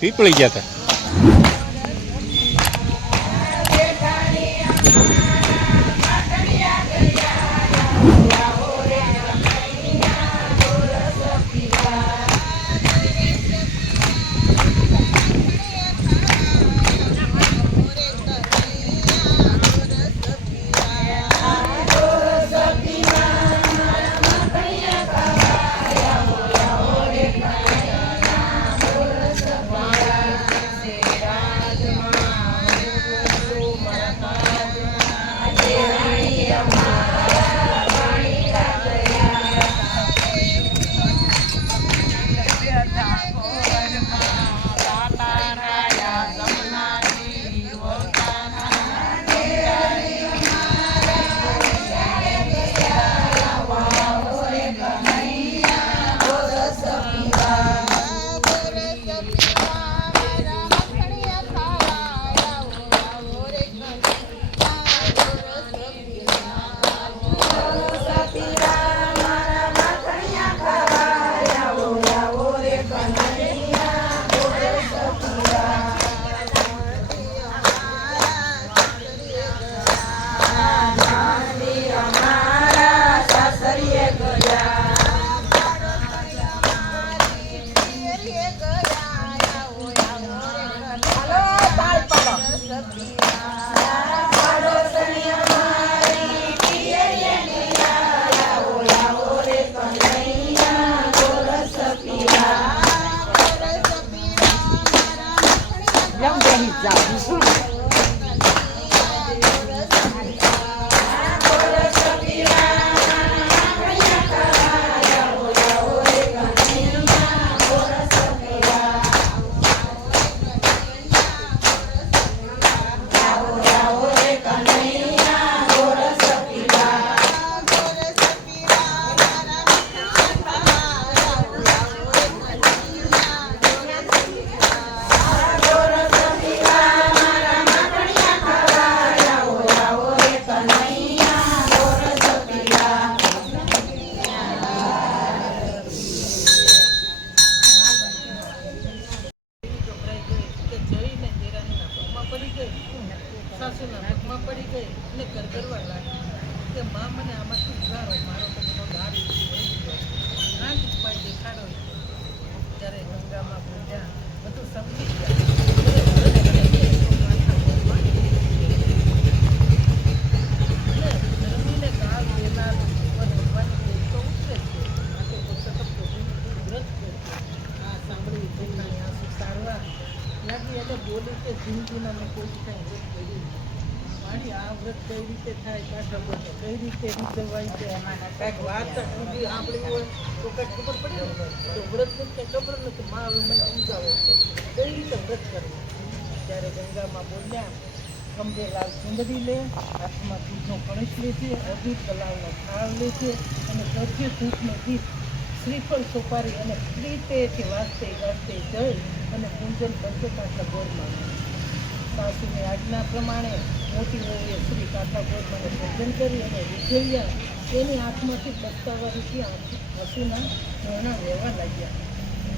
પીપળી ગયા હતા. ગંભીરલાલ સુંદરી લે, હાથમાં દૂધનો કણસ લે છે, અદૂત તલાવનો થાળ લે છે અને સભ્ય સૂચનો ગીત શ્રીફળ સોપારી અને પ્રીતેથી વાજતે ગાજતે જઈ અને પૂંજન કરશે કાંઠા ગોળમાં. સાસુની આજ્ઞા પ્રમાણે મોટી વહુએ શ્રી કાંઠા ગોળમાંને ભોજન કરી અને રીઝવ્યા. તેની આંખમાંથી બસ્તાવારીથી આંસુના ઝરણા વહેવા લાગ્યા.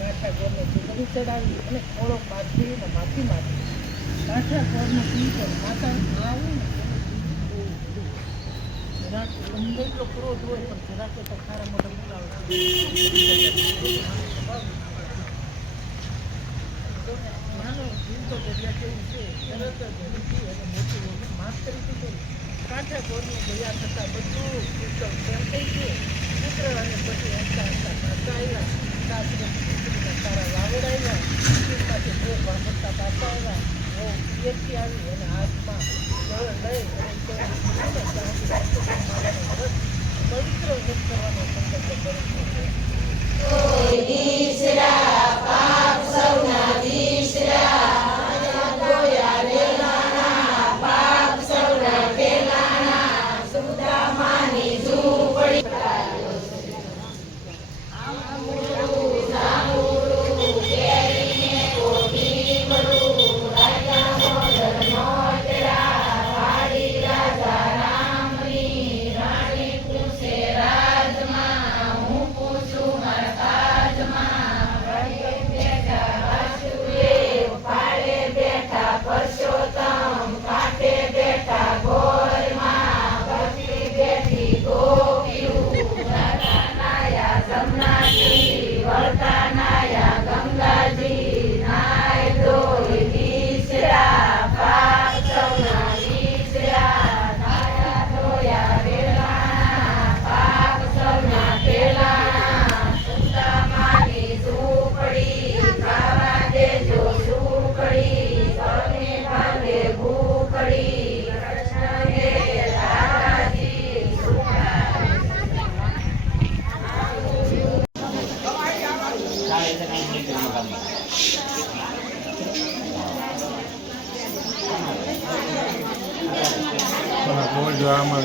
કાંઠા ગોળને ચૂંદડી ચડાવી અને ખોળો પાથરી અને માફી માંગી. કાંઠા ગોળનું પીર માતા આવું જરાક ગમે એટલો ક્રોધ હોય પણ જરાક તો ખારા મોટા બોલાવે. નાનો જીવ તો દરિયા કેવું છે, તરત જ હરીથી અને મોટી વહુને માફ કરી દીધું. કાંઠા ગોળની દયા થતાં બધું ઉત્સવ પ્રેમ થઈ ગયો. પુત્ર અને પછી હસતા હસતા પાછા આવ્યા. સાસરે દીકરીના સારા વાવડાવ્યા. દીકરીમાંથી બે વાપરતા પાછા આવ્યા. બહુ પિયરથી આવી અને હાથમાં જળ લઈ અને પવિત્ર વ્રત કરવાનો સંકલ્પ કરે છે.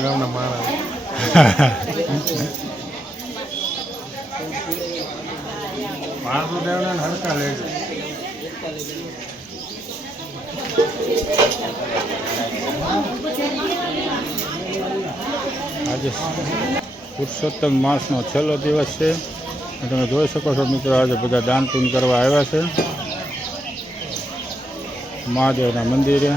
ગામના મારા પાંચસો દેવના હરકા લેજો. આજે પુરુષોત્તમ માસનો છેલ્લો દિવસ છે. તમે જોઈ શકો છો મિત્રો, આજે બધા દાન પૂન કરવા આવ્યા છે મહાદેવના મંદિરે.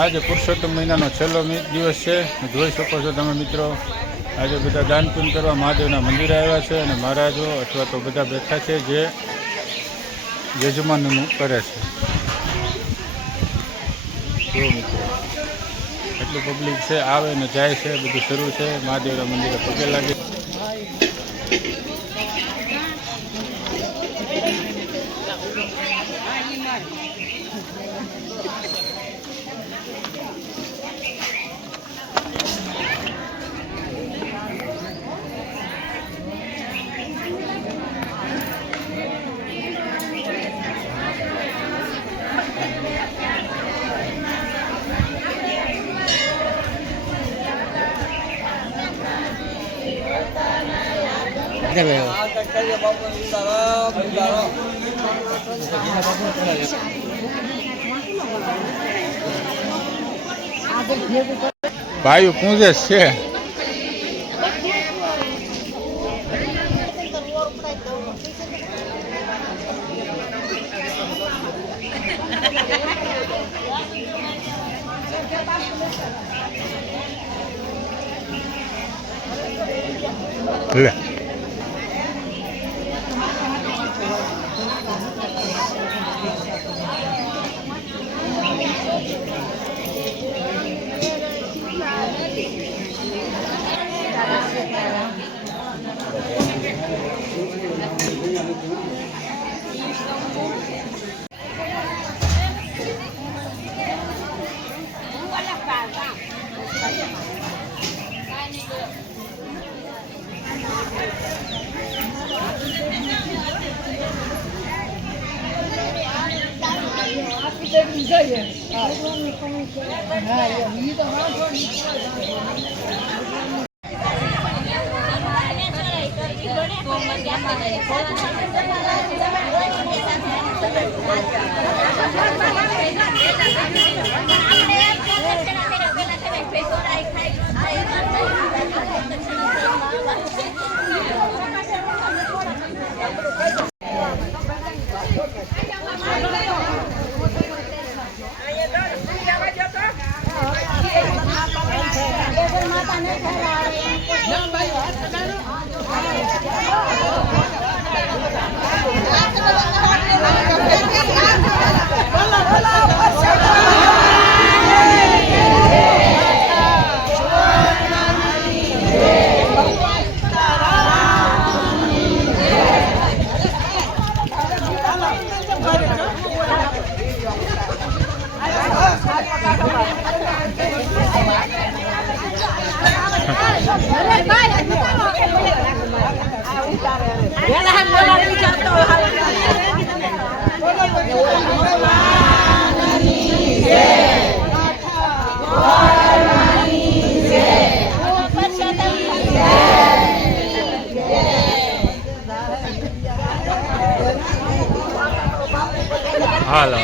આજે પુરુષોત્તમ મહિનાનો છેલ્લો દિવસ છે. જોઈ શકો છો તમે મિત્રો, આજે બધા દાન પૂન કરવા મહાદેવના મંદિરે આવ્યા છે અને મહારાજો અથવા તો બધા બેઠા છે જે યજમાનનું કરે છે. જો મિત્રો એટલું પબ્લિક છે, આવે ને જાય છે, બધું શરૂ છે. મહાદેવના મંદિરે પગે લાગે. ભાઈ પૂજે છે. લે હાલો